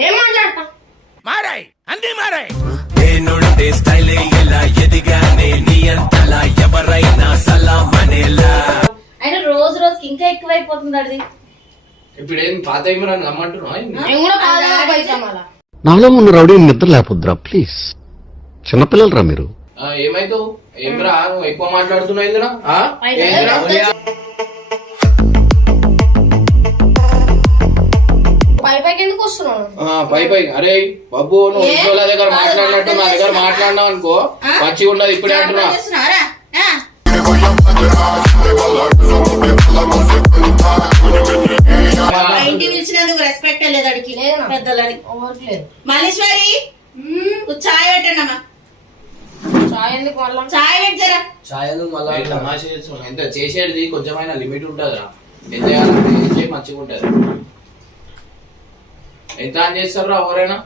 నేను మాట్లాడతా. మారాయి అన్ని మారాయి. నేనుంటే స్టైల్ ఎలా ఎదిగానే నీ అంతలా ఎవరైనా సలాం అనేలా. అయినా రోజు రోజుకి ఇంకా ఎక్కువైపోతుంది అది. ఇప్పుడు ఏం పాత ఇమ్రాన్ రమ్మంటున్నావా? నేను కూడా పాదాలు పోయితాం అలా. నాలో ఉన్న రౌడీ నిద్ర లేకపోద్దురా ప్లీజ్. చిన్నపిల్లలు రా మీరు. ఏమైతావు? ఏమ్రా నువ్వు ఎక్కువ మాట్లాడుతున్నావు ఏందిరా? పై పైకి ఎందుకు వస్తున్నావు? పై అరే బాబు నువ్వు ఇంట్లో దగ్గర మాట్లాడినట్టు నా దగ్గర మాట్లాడినావు అనుకో మంచిగా ఉండదు. ఇప్పుడే అంటున్నా. ఇంటి పిలిచినందుకు రెస్పెక్ట్ లేదు అడిగి పెద్దలని. మల్లేశ్వరి చాయ్ పెట్టండమ్మా. చాయ్ ఎందుకు మళ్ళా? చాయ్ పెట్టరా. చాయ్ మళ్ళీ తమాషా చేస్తున్నావు. ఎంత చేసేది కొంచెమైనా లిమిట్ ఉంటుందిరా. ఎంత చేయాలంటే మంచిగా ఉంటది. ఎంత అని చేస్తారా ఎవరైనా?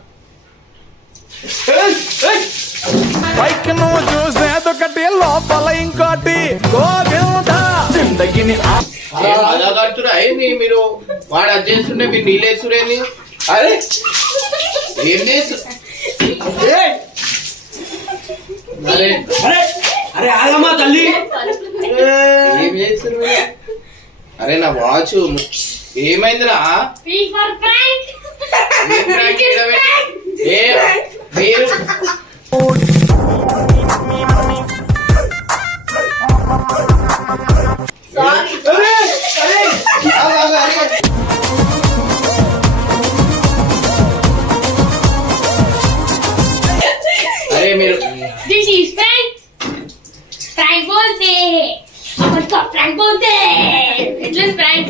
పైకి నువ్వు చూసేదొకటి లోపల ఇంకోటి. జిందగిని అలా కడుతురా ఏంది మీరు? వాడు అది చేస్తుంటే మీరు నీళ్ళు వేస్తురేంది? అరే ఏం చేస్తు అరే ఆగమ్మా తల్లి. ఏం చేస్తున్నారు? అరే నా వాచ్ ఏమైందిరా? మీరు अरे मेरे This is prank. Prank बोलते हैं. अपन तो prank बोलते हैं. It's just prank.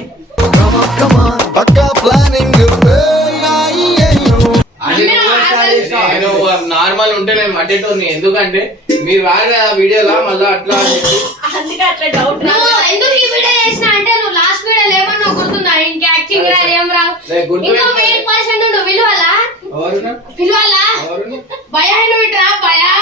నేను నార్మల్ ఉంటే నేను మట్టేటోని. ఎందుకంటే మీరు వాడిన వీడియోలా మళ్ళీ అట్లా అందుకే అట్లా డౌట్. నువ్వు ఎందుకు ఈ వీడియో చేసినా అంటే నువ్వు లాస్ట్ వీడియో లేమన్నా గుర్తుందా? ఇంకా యాక్టింగ్ రా ఏం రావు. ఇంకా మెయిన్ పర్సన్ నువ్వు పిలవాలా? పిలవాలా? భయా నువ్వు ఇట్రా భయా.